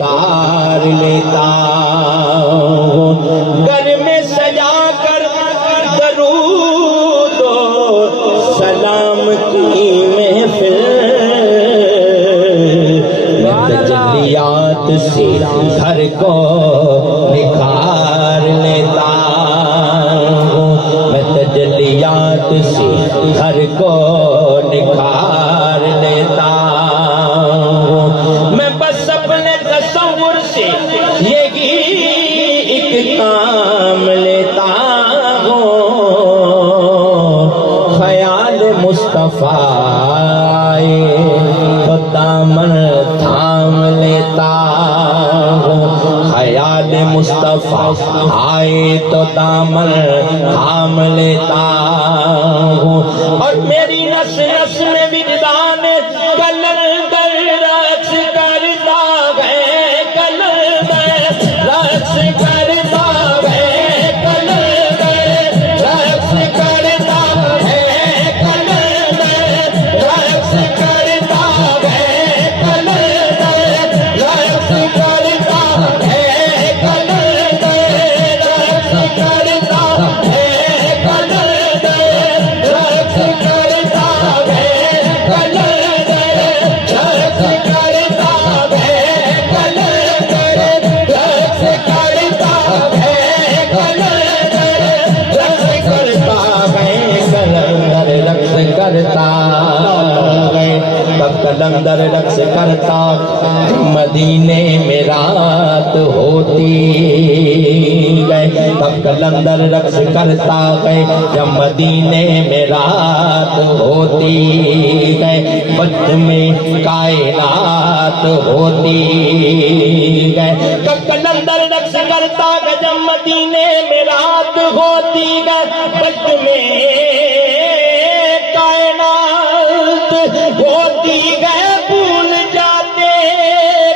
اتار لیتا ہوں، گھر میں سجا کر درود و سلام کی محفل، میں تجلیات سے گھر کو نکھار لیتا ہوں، میں تجلیات سے گھر کو نکھار لیتا ہوں، میں بس اپنے تصور سے یہی ایک کام لیتا ہوں، خیال مصطفیٰ آئے تو دامن تھام لیتا ہوں، خیال مصطفیٰ آئے تو دامن تھام لیتا ہوں، اور میری نس نس میں وجدان کلندر رقص کرتا ہے، کلندر رقص کرتا ہے، کلندر رقص کرتا ہے، کلندر رقص کرتا ہے، کلندر رقص کرتا ہے، کلندر رقص کرتا ہے، کلندر رقص کرتا ہے، کلندر رقص کرتا ہے، کلندر رقص کرتا ہے، کلندر رقص کرتا ہے، کلندر رقص کرتا ہے، تب کلندر رقص کرتا مدینے میں رات ہوتی گئے، تب کلندر رقص کرتا ہے جب مدینے میں رات ہوتی گئے، وقت میں کائنات ہوتی گئے، تب کلندر رقص کرتا ہے جب مدینے میں رات ہوتی گئے، وقت میں کائنات ہوتی گئے، بھول جاتے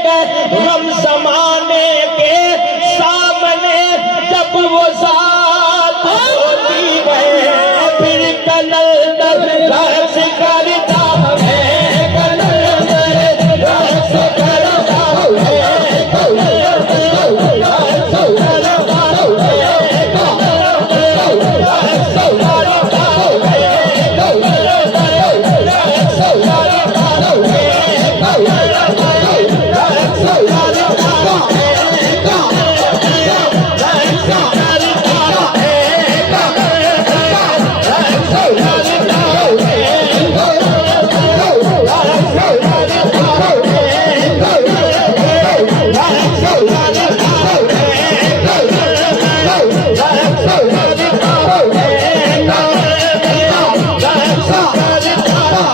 گئے غم زمانے کے سامنے، جب وہ ذات ہوتی گئے، پھر کلندر رقص کرتا ہے، کلندر رقص کرتا ہے، کلندر رقص کرتا ہے، کلندر رقص کرتا ہے، کلندر رقص کرتا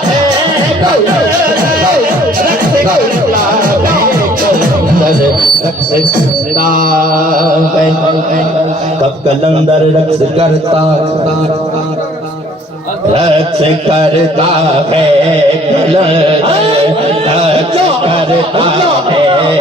ہے، کلندر رقص کرتا تب کلندر رقص کرتا رقص کرتا ہے، کلندر رقص کرتا ہے، کلندر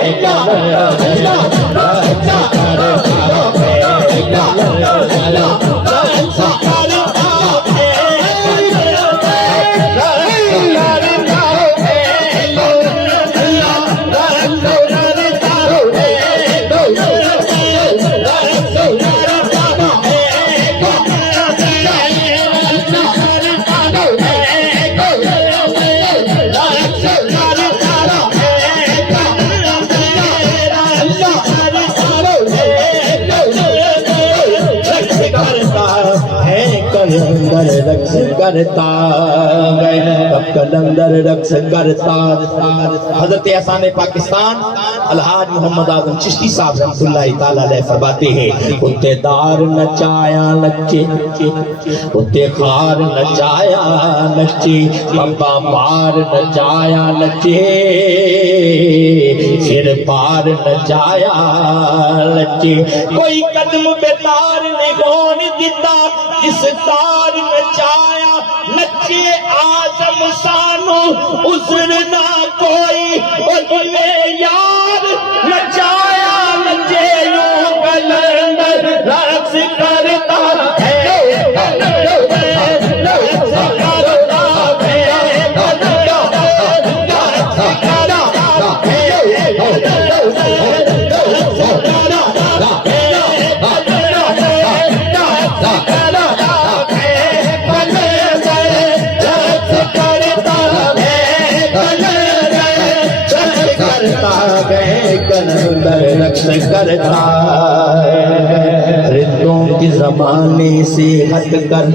رقص کرتا ہے، کلندر رقص کرتا کلندر رقص کرتا گئے، تب کلندر رقص کرتا۔ حضرت احسان پاکستان الحاج محمد اعظم چشتی صاحب رحمۃ اللہ تعالی علیہ فرماتے ہیں، اتے دار نچایا نچے، اتے خار نچایا نچے، بابا پار نچایا نچے، سر پار نچایا نچے، کوئی قدم پہ تار نہیں ہون دیتا، اس تار نچایا نچے آزم سانو عذر نہ کوئی، اور یار نچایا نچے یوں کلندر رقص کرتا ہے، رقص کرتا ہے، رقص کرتا ہے، ہے کلندر رقص کرتا ہے رندوں کے زمانے سے ہٹ کر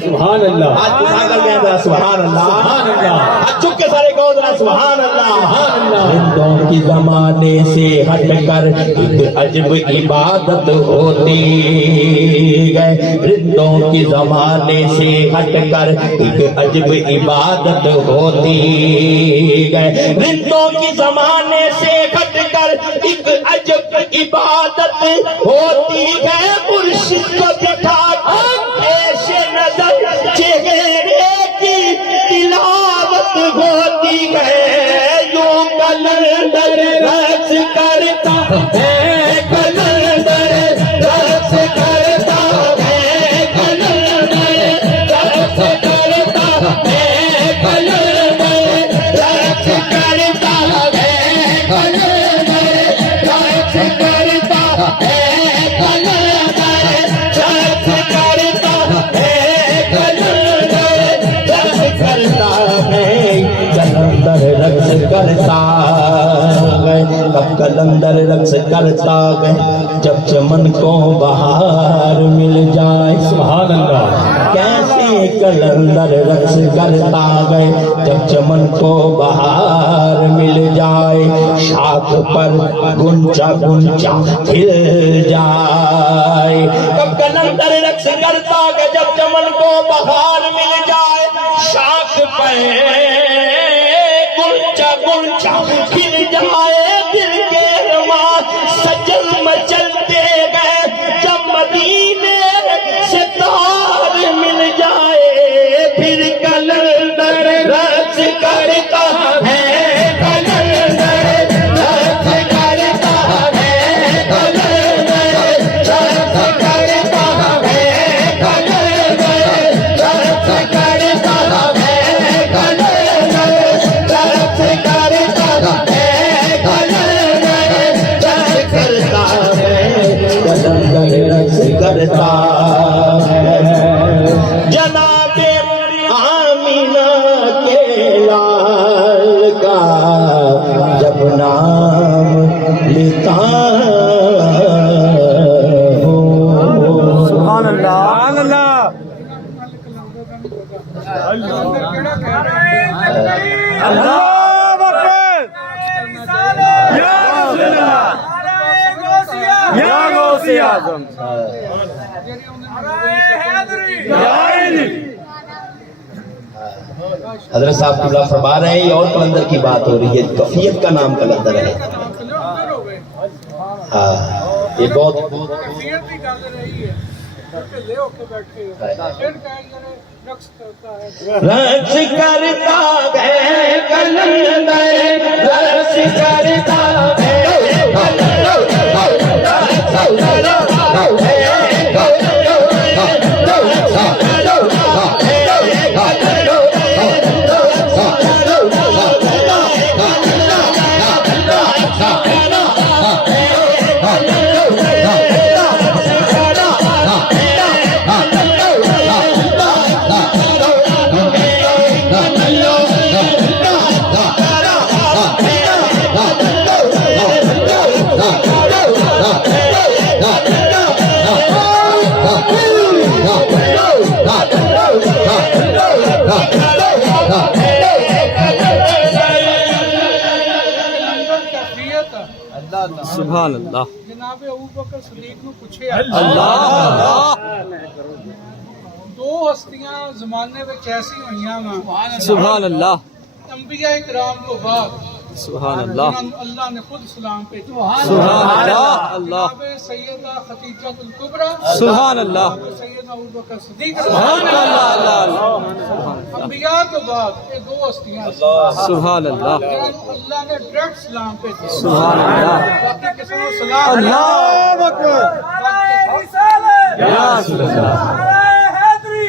سبحان اللہ آج اٹھا کر گئے ذرا سبحان اللہ سبحان اللہ آج چک کے سارے کہو ذرا سبحان اللہ سبحان اللہ رندوں کی زمانے سے ہٹ کر ایک عجب عبادت ہوتی ہے رندوں کی زمانے سے ہٹ کر ایک عجب عبادت ہوتی ہے رندوں کی زمانے سے ہٹ کر ایک عجب عبادت ہوتی ہے مرشد کو بٹھا کر پیش نظر چہرے کی تلاوت ہوتی ہے یوں کلندر رقص کرتا ہے کلندر رقص کرتا ہے کلندر رقص کرتا ہے کلندر رقص کرتا ہے کلندر رقص کرتا ہے کلندر رقص کرتا ہے کلندر رقص کرتا ہے کلندر رقص کرتا ہے کب کلندر رقص کرتا ہے جب چمن کو بہار مل جائے سبحان اللہ کیسے کلندر رقص کرتا ہے جب چمن کو بہار مل جائے شاخ پر گنچا گنچا کھل جائے کب کلندر رقص کرتا ہے جب چمن کو بہار مل جائے شاخ پر گنچا گنچا کھل جائے دل کے رواں سجل مچلتے گئے جب مدینے سے تار مل جائے پھر کلندر رقص کرتا ہے کلندر رقص کرتا ہے کلندر رقص کرتا ہے کلندر رقص کرتا ہے کلندر رقص کرتا ہے کلندر رقص کرتا ہے کلندر رقص کرتا ہے جناب آمینہ کے لال کا جب نام لیتا ہوں سبحان اللہ اللہ اکبر یا غوث اعظم حضرت صاحب قبلہ فرما رہے ہیں یہ اور کلندر کی بات ہو رہی ہے کفیت کا نام کلندر ہے ہاں یہ بہت رقص کرتا ہے کلندر رقص کرتا ہے سبحان اللہ جناب ابوبکر صدیق نو پوچھے اللہ دو ہستیاں زمانے وچ ایسی ہوئیاں وا سبحان اللہ انبیاء کرام تو بعد سبحان اللہ جنہاں نوں اللہ نے خود سلام بھیجا سبحان اللہ اللہ جناب سیدہ خدیجہ الکبریٰ سبحان اللہ جناب سیدنا ابوبکر صدیق سبحان اللہ اللہ انبیاء تو بعد یہ دو ہستیاں سبحان اللہ جنہاں نوں اللہ نے ڈائریکٹ سلام بھیجا سبحان اللہ باقی کسی نوں سلام اللہ اکبر یا رسول اللہ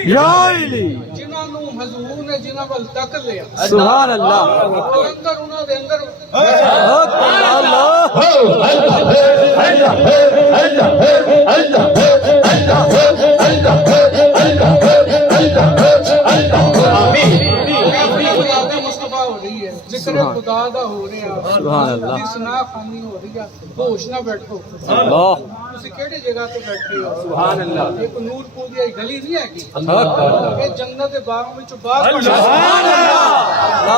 یا علی جنہاں نوں حضور نے جنہاں ول تک لیا سبحان اللہ اندر انہاں دے اندر مصطفیٰ ہو رہی ہے ذکر خدا دا ہو رہا سبحان اللہ ਦੀ ਸੁਨਾਹ ਖਾਨੀ ਹੋ ਰਹੀ ਆ ਹੋਸ਼ ਨਾ ਬੈਠੋ اللہ ਤੁਸੀਂ ਕਿਹੜੀ ਜਗ੍ਹਾ ਤੇ ਬੈਠੇ ਹੋ ਸੁਭਾਨ ਅੱਲਾਹ ਇੱਕ ਨੂਰਪੁਰ ਦੀ ਗਲੀ ਨਹੀਂ ਹੈਗੀ حق ਇਹ ਜੰਨਤ ਦੇ ਬਾਗ ਵਿੱਚੋਂ ਬਾਗ ਬਣਾ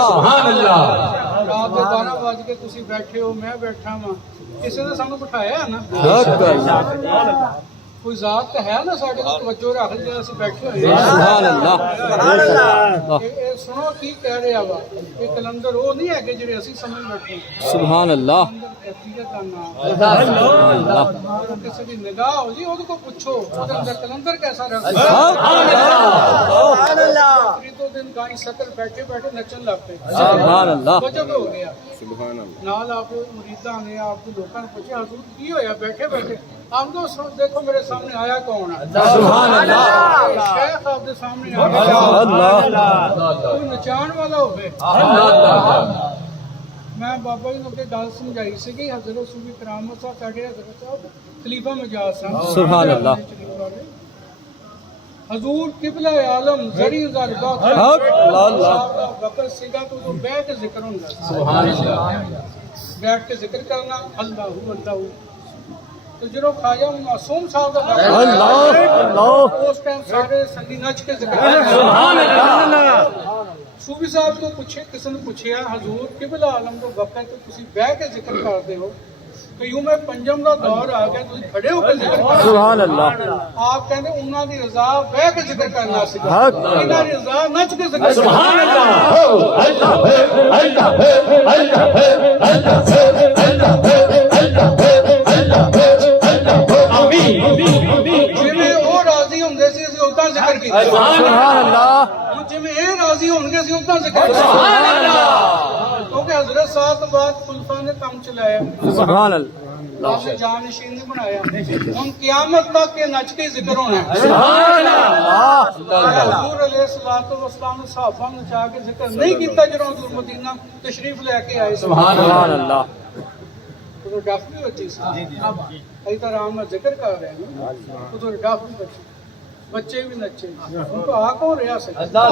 سبحان اللہ ਰਾਤ ਦੇ 12 ਵਜੇ ਕੇ ਤੁਸੀਂ ਬੈਠੇ ਹੋ ਮੈਂ ਬੈਠਾ ਵਾਂ ਕਿਸੇ ਨੇ ਸਾਨੂੰ ਬਿਠਾਇਆ ਨਾ حق اللہ ਕੋਈ ਜ਼ਾਤ ਤਾਂ ਹੈ ਨਾ ਸਾਡੇ ਕੋਲ ਤਵੱਜੋ ਰੱਖ ਜਿਹੜਾ ਅਸੀਂ ਬੈਠੇ ਹੋਏ ਹਾਂ سبحان اللہ ਇਹ ਸੁਣੋ ਕੀ ਕਹਿ ਰਿਹਾ ਵਾ ਇਹ ਕਲੰਦਰ ਉਹ ਨਹੀਂ ਹੈਗੇ ਜਿਹੜੇ ਅਸੀਂ ਸਮਝ ਬੈਠੇ سبحان اللہ ਕੈਫੀਅਤ ਦਾ ਨਾਮ سبحان اللہ ਕਿਸੇ ਦੀ ਨਿਗਾਹ ਹੋ ਜੀ ਉਹਦੇ ਕੋਲ ਪੁੱਛੋ ਉਹਦੇ ਅੰਦਰ ਕਲੰਦਰ ਕੈਸਾ ਰੱਖਦਾ سبحان اللہ ਤੋਂ ਦਿਨ ਗਾਈ ਸ਼ਕਰ ਬੈਠੇ ਬੈਠੇ ਨੱਚਣ ਲੱਗ ਪਏ سبحان اللہ ਵਜਬ ਹੋ ਗਿਆ ਨਾਲ ਆਪਕੇ ਮੁਰੀਦਾਂ ਨੇ ਆਪਕੇ ਲੋਕਾਂ ਨੇ ਪੁੱਛਿਆ ਹਜ਼ੂਰ ਕੀ ਹੋਇਆ ਬੈਠੇ ਬੈਠੇ ਆਪ تو دیکھو میرے سامنے آیا کون ہے سبحان اللہ شیخ آپ کے سامنے آ اللہ کوئی نچان والا ہوئے میں بابا جی نے گل سمجھائی سی کہ حضرت صوفی کرامت صاحب بیٹھے حضرت صاحب خلیفہ مجاز صاحب سبحان اللہ حضور قبلہ عالم زری زرگاہ حق اللہ وقت سگا تو بیٹھ کے ذکر ہوگا سبحان اللہ بیٹھ کے ذکر کرنا اللہ اللہ تو جنہوں خواجہ معصوم صاحب کا اللہ اللہ اس ٹائم سارے سنگی نچ کے ذکر سبحان اللہ صوفی صاحب کو پوچھے کسی نے پوچھیا حضور قبلہ عالم کو وقت تو تسی بیٹھ کے ذکر کرتے ہو کہ یوں میں پنجم کا دور آ گیا تسی کھڑے ہو کے ذکر کرتے سبحان اللہ آپ کہتے ہیں انہاں دی رضا بیٹھ کے ذکر کرنا سکھا حق انہاں دی رضا نچ کے ذکر کرنا سبحان اللہ جویں وہ راضی ہوندے سی اسی اتنا ذکر کیتا سبحان اللہ جویں اے راضی ہونگے اسی اتنا ذکر کیتا سبحان اللہ کیونکہ حضرت صاحب کے بعد خلفاء نے کام چلایا سبحان اللہ آپ نے جانشین نہیں بنایا ہم قیامت تک کے نچ کے ذکر ہونا ہے سبحان اللہ حضور علیہ الصلوۃ والسلام نے صحابہ نے چاہ کے ذکر نہیں کیتا جب حضور مدینہ تشریف لے کے آئے سبحان اللہ تو ڈف بھی بچی سی ای تو آرام میں ذکر کر رہے ہیں تو ڈف بھی بچی بچے بھی نچے ان کو آ کون رہا سکتا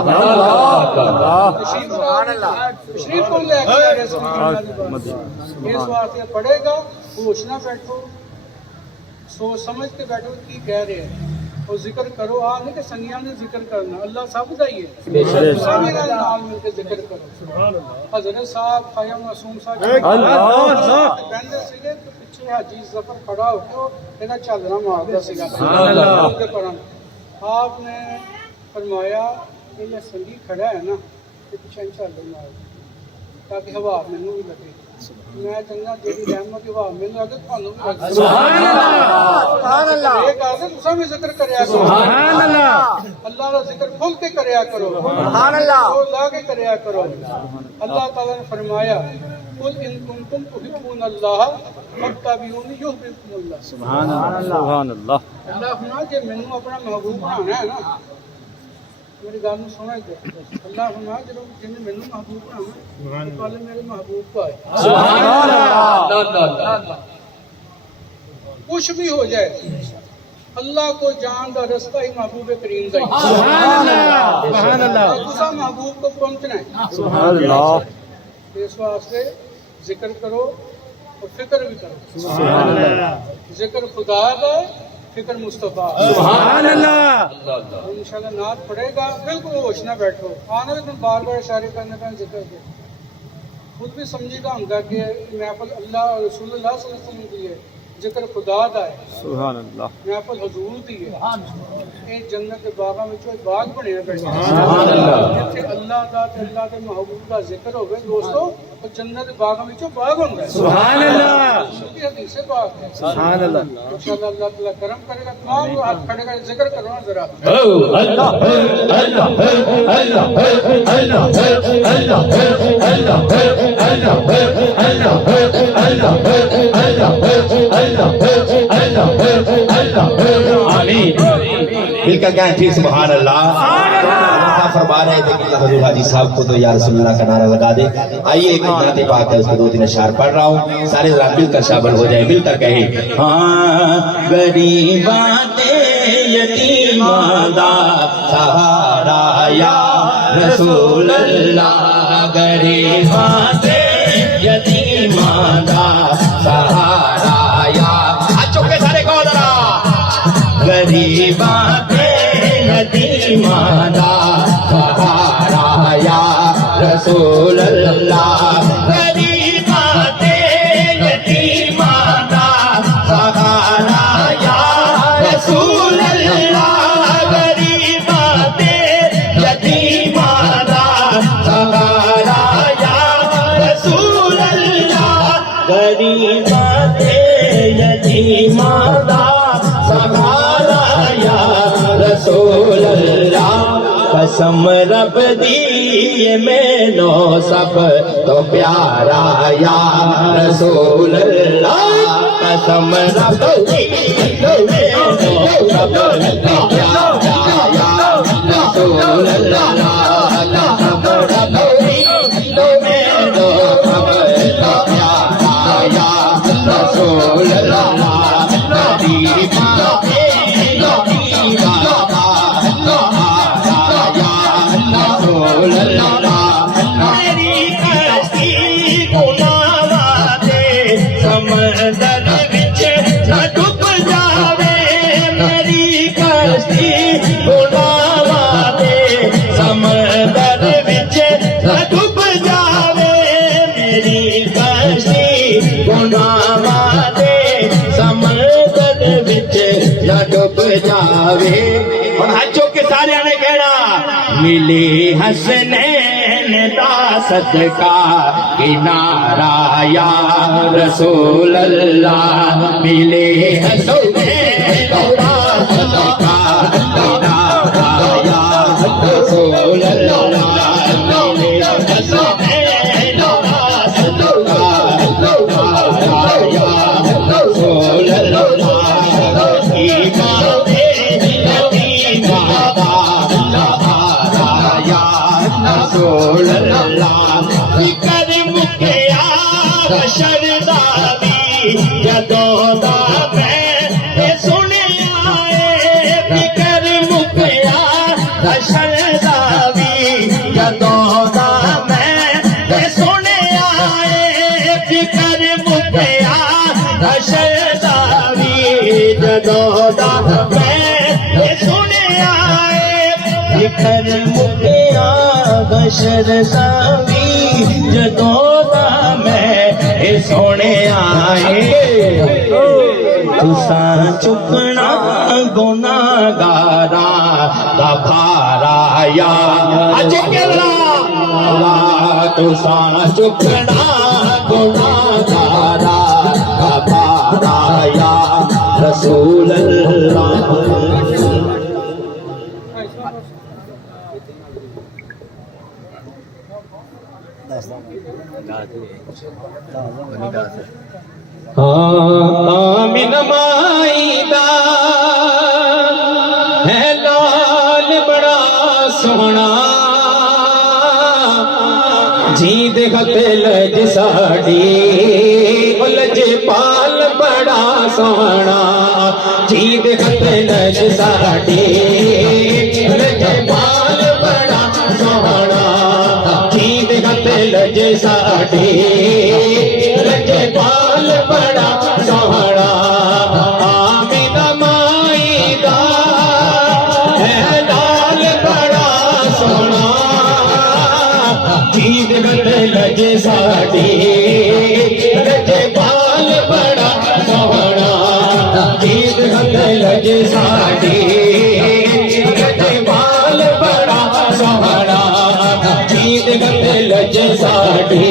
تشریف کون لے کے آ رہے اس واسطے پڑھے گا ہوش نہ بیٹھو سوچ سمجھ کے بیٹھو کی کہہ رہے ہیں اور ذکر کرو آ نہیں کہ سنگیاں نے ذکر کرنا اللہ سب کا ہی ہے سب میرے نال مل کے ذکر کرو حضرت صاحب خواجہ معصوم صاحب کہندے سیگے کہ پیچھے حاجی ظفر کھڑا ہو کے اینا چالنا ماردا سیگا آپ نے فرمایا کہ یہ سنگی کھڑا ہے نا کہ پیچھے چالنا مار تاکہ ہوا مینوں بھی لگے میں چنگا تیری رحمت ہوا مینوں لگے تھانوں بھی لگے سبحان اللہ ایک آدھے تساں بھی ذکر کریا کرو سبحان اللہ اللہ کا ذکر کھل کے کریا کرو سبحان اللہ لا کے کریا کرو اللہ تعالی نے فرمایا قل ان کنتم تحبون اللہ فاتبعونی یحببکم اللہ سبحان اللہ اللہ فرمایا کہ مینوں اپنا محبوب بنانا ہے نا میری گل نوں سمجھ دے اللہ فرمایا جب مینوں محبوب بنانا پہلے میرے محبوب کو آئے سبحان اللہ کچھ بھی ہو جائے اللہ کو جان کا رستہ ہی محبوب کریم کا سبحان اللہ دوسرا محبوب کو پہنچنا ہے سبحان اللہ اس واسطے ذکر کرو اور فکر بھی کرو سبحان اللہ ذکر خدا کا فکر مصطفیٰ سبحان اللہ انشاءاللہ نعت پڑھے گا بالکل ہوش نہ بیٹھو آنے میں تم بار بار اشارے کرنے کا ذکر کے خود بھی سمجھے گا ہوں گا کہ محفل اللہ اور رسول اللہ صلی اللہ علیہ وسلم کی ہے ذکر خدا دا ہے سبحان اللہ محفل حضور دی ہے یہ جنت کے باغاں وچوں باغ بنے بیٹھے سبحان اللہ جتھے اللہ دا تے اللہ دے محبوب دا ذکر ہوے دوستو وہ جنت کے باغاں وچوں باغ ہوندا ہے سبحان اللہ یہ حدیث پاک ہے سبحان اللہ انشاءاللہ اللہ تعالی کرم کرے گا تمام لوگ ہاتھ کھڑے کر ذکر کرو نا ذرا مل کر کہیں ٹھیک سبحان اللہ فرما رہے تھے کہ حضور حاجی صاحب کو تو یا رسول اللہ کا نعرہ لگا دے آئیے ایک نعت پاک ہے اس کو 2-3 اشعار پڑھ رہا ہوں سارے ذرا مل کر شامل ہو جائیں مل کر کہیں ہاں غریبان یتیماں دا سہارا یا رسول اللہ غریبان یتیماں دا سہارا یا چکے سارے کو ذرا غریباں تے یتیماں دا سہارا یا رسول اللہ غریباں تے یتیماں دا سہارا یا رسول اللہ غریباں تے یتیماں دا سہارا یا رسول اللہ غریباں تے یتیماں دا سہارا یا رسول اللہ قسم رب دی مینو سب تو پیارا یا رسول اللہ قسم رب دی مینو سب تو پیارا یا رسول اللہ قسم رب دی مینو سب تو پیارا یا رسول اللہ غریباں تے یتیماں دا سہارا یا رسول اللہ میری کشتی گناہاں دے سمندر وچ نہ ڈوب جاوے میری کشتی گناہاں دے سمندر وچ نہ ڈوب جاوے میری کشتی گناہاں دے سمندر وچ نہ ڈوب جاوے اور حجوں کے سارے نے کہنا ملی حسنین دا صدقہ کنارہ یا رسول اللہ ملی حسنین دا صدقہ کنارہ یا رسول اللہ ملی حسنین دا صدقہ کنارہ یا رسول اللہ ایمان دے یتیماں دا سہارا یا رسول اللہ فکر مکیا حشر دا بھی جدوں دا میں سنیا اے فکر مکیا حشر دا بھی جدوں دا میں سنیا اے فکر مکیا حشر دا بھی جدوں دا میں سنیا اے فکر مکیا حشر دا بھی جدوں دا میں سونے آئے تساں چکنا گناہگاراں دا بھارا یا چکے تساں چکنا گناہگاراں دا بھارا یا رسول اللہ آمین مائی دا ہے لال بڑا سونا جیند خطے لج ساڑی لج پال بڑا سونا جیند خطے لج ساڑی لج پال بڑا سونا جیند خطے لج ساڑی لج پال بڑا سونا آمین مائی دا ہے لال بڑا سونا جیند خطے لج ساڑی لج پال بڑا سونا جیند خطے لج ساڑی لج پال بڑا سونا جیند خطے لج ساڑی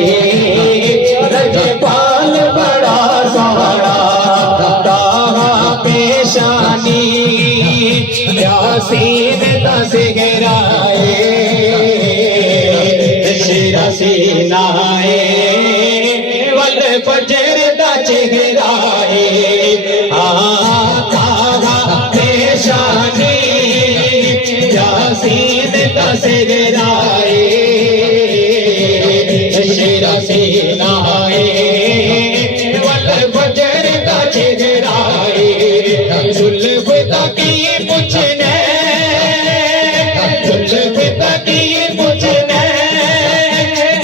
لج پال بڑا سونا تاہا پیشانی یاسین دا سگرائے شیرہ سینائے ول فجر دا چہرائے تاہا پیشانی یاسین دا سگرائے شیرہ سینائے ول فجر دا چہرائے زلف تکی پوچھنے زلف تکی پوچھنے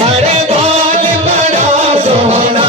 ہر بال بڑا سونا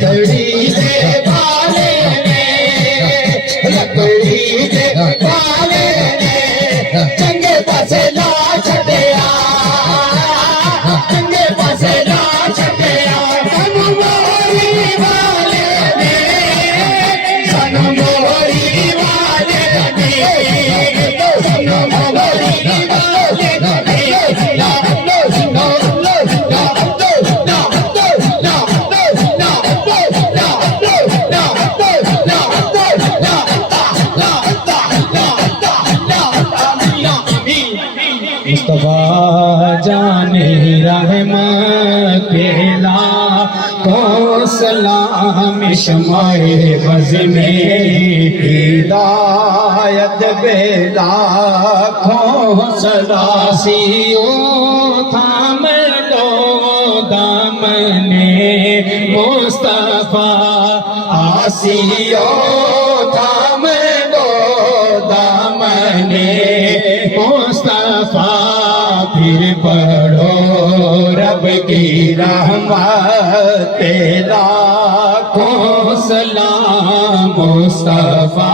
لکڑی دے بالے نے لکڑی دے بالے نے چنگے پاسے لا چھڈیا چنگے پاسے لا چھڈیا سانو موری والے نے سانو موری والے نے سانو موری والے مصطفیٰ جان رحمت پہلا کو سلام شمع بز میں ہدایت بیلا کھو سلاسیوں تھام لو دامن مصطفیٰ آسیوں تھام لو دامن مصطفیٰ پھر پڑھو رب کی رحمت پہ لاکھوں سلام مصطفیٰ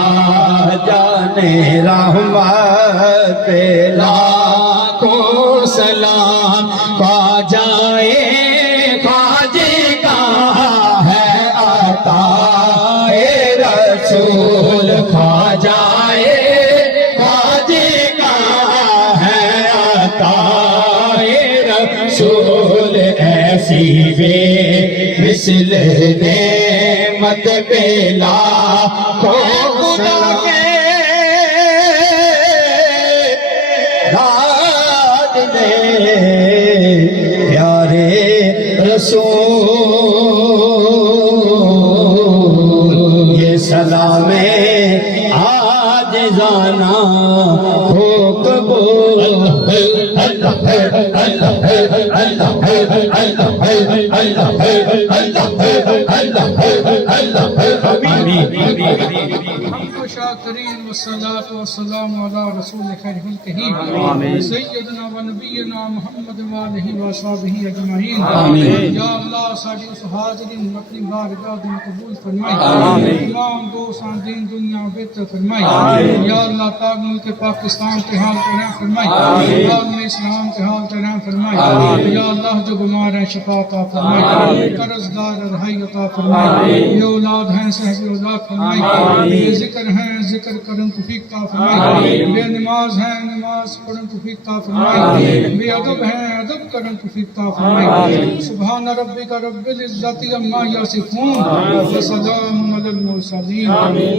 جان رحمت پہ لاکھوں سلام خواجہ خواجے کا ہے عطا رسول خواجہ رسول ایسی بے مثل نعمت بیلا کو خدا کے داد نے پیارے رسول یہ سلام آج جانا ہو قبول شاکرین والصلاة والسلام علی رسول خیر الکریم سیدنا و نبینا محمد وآلہ وصحبہ اجمعین یا اللہ ساڈی اس حاضرین اپنی بارگاہ میں قبول فرمائی تمام دوستان دین دنیا بہتر فرمائی یا اللہ پاک ملک پاکستان کے حال کو رحم فرمائی عالم اسلام کے حال کو رحم فرمائی یا اللہ جو بیمار ہیں شفا عطا فرمائی قرض دار رہائی عطا فرمائی یہ اولاد ہیں صحب اولاد فرمائی بے ذکر ہیں ذکر کرن توفیق عطا فرمائی بے نماز ہیں نماز پڑھن توفیق عطا فرمائی بے ادب ہیں ادب کرن توفیق عطا فرمائی سبحان ربک رب العزت عما یصفون وسلام علی المرسلین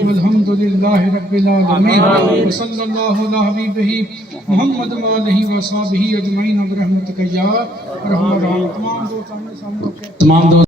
والحمد للہ رب العالمین وصلی اللہ علی حبیبہ محمد وآلہ وصحبہ اجمعین برحمتک یا ارحم الراحمین تمام دوستان